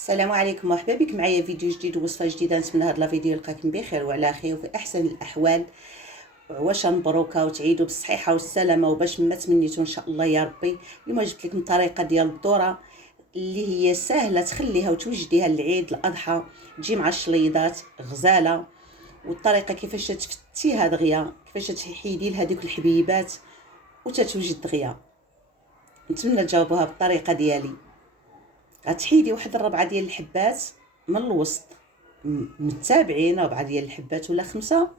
السلام عليكم، مرحبا بك معايا فيديو جديد ووصفه جديده. نتمنى هاد لا فيديو يلقاكم بخير وعلى خير وفي احسن الاحوال. واش مبروكه وتعيدوا بالصحيحه والسلامه وباش ما تمنيتوا ان شاء الله يا ربي. اليوم جبت لكم طريقه ديال الذره اللي هي سهله تخليها وتوجديها للعيد الاضحى، تجي مع الشليضات غزاله. والطريقه كيفاش تفتيها دغيا، كيفاش تحيدي لها ديك الحبيبات وتتوجد دغيا. نتمنى تجاوبوها بالطريقه ديالي. غتحيدي واحد الربعه ديال الحبات من الوسط، متابعين ربعه ديال الحبات ولا خمسه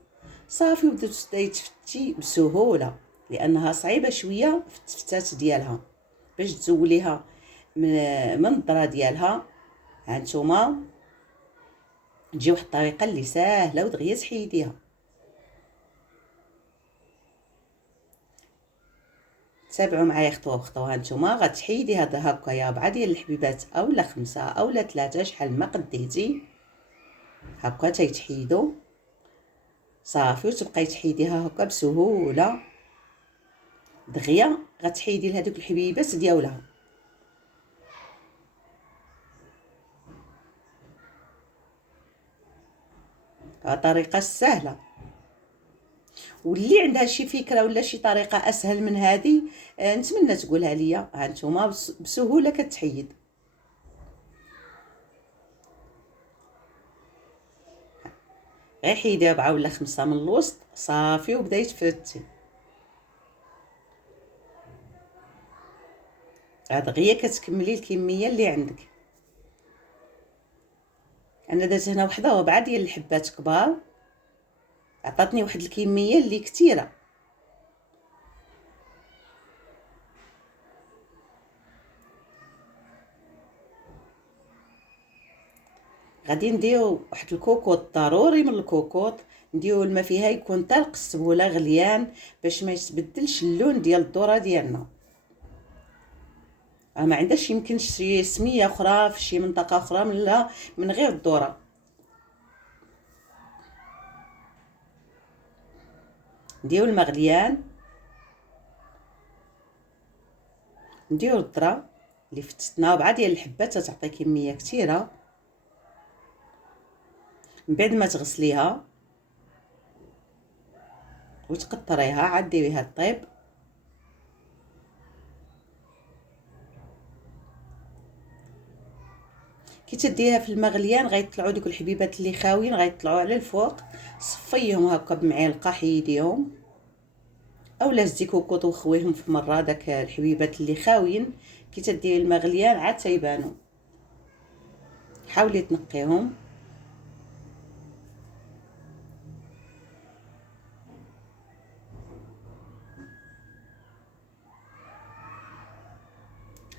صافي، وبداي تفتي بسهوله لانها صعيبه شويه في التفتات ديالها. باش تزوليها من الذره ديالها، ها نتوما تجي واحد الطريقه اللي ساهله ودغيا تحيديها. تابعوا معايا خطوه بخطوه. ها نتوما غتحيدي هذا هكايا 4 ديال الحبيبات اولا 5 اولا 3 شحال ما قديتي، هكا تيتحيدوا صافي. وتبقاي تحيديها هكا بسهوله دغيا. غتحيدي لهذوك الحبيبات ديالها. طريقه سهله، واللي عندها شي فكره ولا شي طريقه اسهل من هذه نتمنى تقولها ليا. ها نتوما بسهوله كتحيد. غير حيدي 4 ولا 5 من الوسط صافي وبداي تفتي. دغيا كتكملي الكميه اللي عندك. انا درت هنا وحده وربعه ديال الحبات كبار، عطاتني واحد الكميه اللي كثيره. غادي نديرو واحد الكوكوط ضروري. من الكوكوط نديرو الماء فيها يكون طلق السبوله غليان باش ما يتبدلش اللون ديال الذره ديالنا. ما عندهاش يمكن شي سميه اخرى في شي منطقه اخرى من غير الذره. نديرو الماء غليان، نديرو الذره اللي فتتنا 4 ديال الحبات تعطي كميه كثيره. من بعد ما تغسليها وتقطريها عاد ديريها الطيب. كي تديها في الماء غليان غيطلعوا دوك الحبيبات اللي خاويين، غيطلعوا على الفوق. صفيهم هكا بمعلقه، حيديهم اولا هزي كوكوط وخويهم في مره داك الحبيبات اللي خاويين. كي تديري الماء غليان عاد تيبانوا. حاولي تنقيهم.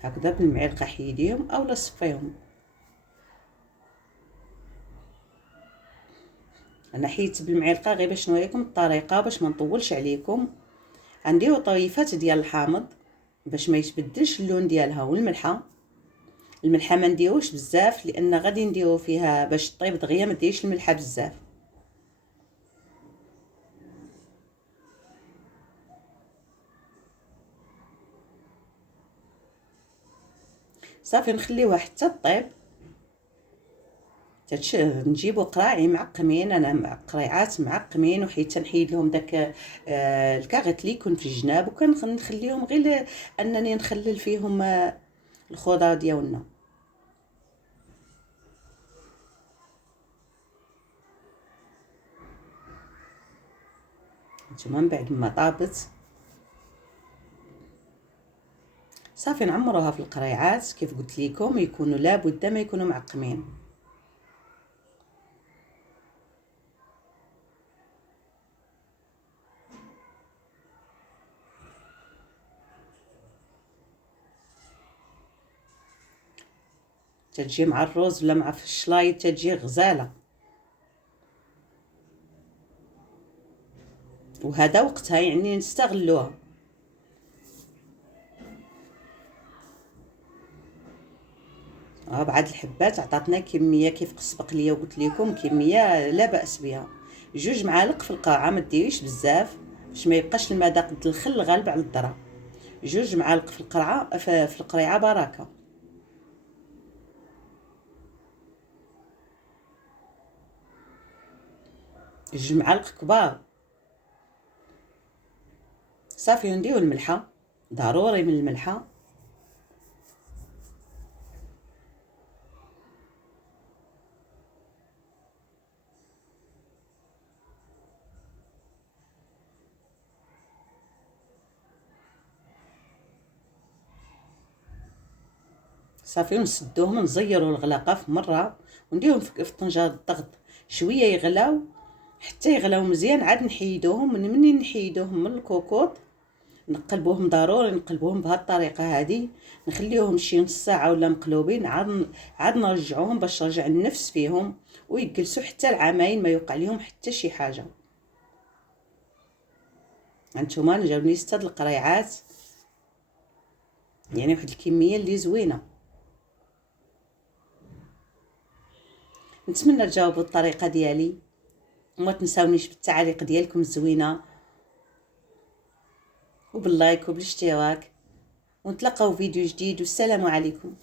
هكذا بالمعلقه حيديهم اولا صفيهم. انا حيدت بالمعلقه غير باش نوريكم الطريقه باش ما نطولش عليكم. غنديروا طريفات ديال الحامض باش ما يتبدلش اللون ديالها، والملحه. الملحه ما نديروش بزاف لان غادي نديرو فيها باش طيب دغيا. ما ديريش الملحه بزاف. صافي نخليوها حتى طيب. نجيبو قراعي معقمين، انا قريعات معقمين، وحيت تنحيد لهم داك الكاغيط اللي يكون في الجناب، وكنخليهم غير انني نخلل فيهم الخضره ديالنا. نتوما من بعد ما طابت صافي نعمروها في القريعات كيف قلت لكم، يكونوا لابد ما يكونوا معقمين. تجي مع الرز ولا مع الشلايط تجي غزاله. وهذا وقتها يعني نستغلوها. بعض الحبات عطاتنا كميه كيف سبق ليا وقلت لكم كميه لا باس بها. 2 معالق في القرعه، ما ديريش بزاف باش ما يبقاش المذاق د الخل غالب على الذره. 2 معالق في القرعه في القريعه بركه. 2 معالق كبار. صافي نديو الملحه، ضروري من الملحه. صافي ونسدوهم، نزيروا الغلاقه في مره ونديوهم في طنجره الضغط شويه يغلاو حتى يغلاو مزيان. عاد نحيدوهم، منين نحيدوهم من الكوكوط نقلبوهم، ضروري نقلبوهم بهذه الطريقه هذه. نخليوهم شي نص ساعه ولا مقلوبين، عاد نرجعوهم باش ترجع النفس فيهم ويجلسوا حتى العامين ما يوقع لهم حتى شي حاجه. هانتوما جاوني 6 القريعات، يعني واحد الكميه اللي زوينه. نتمنى تجاوبوا الطريقه ديالي، وما تنساونيش بالتعاليق ديالكم الزوينه وباللايك وبالاشتراك، ونتلاقاو فيديو جديد، والسلام عليكم.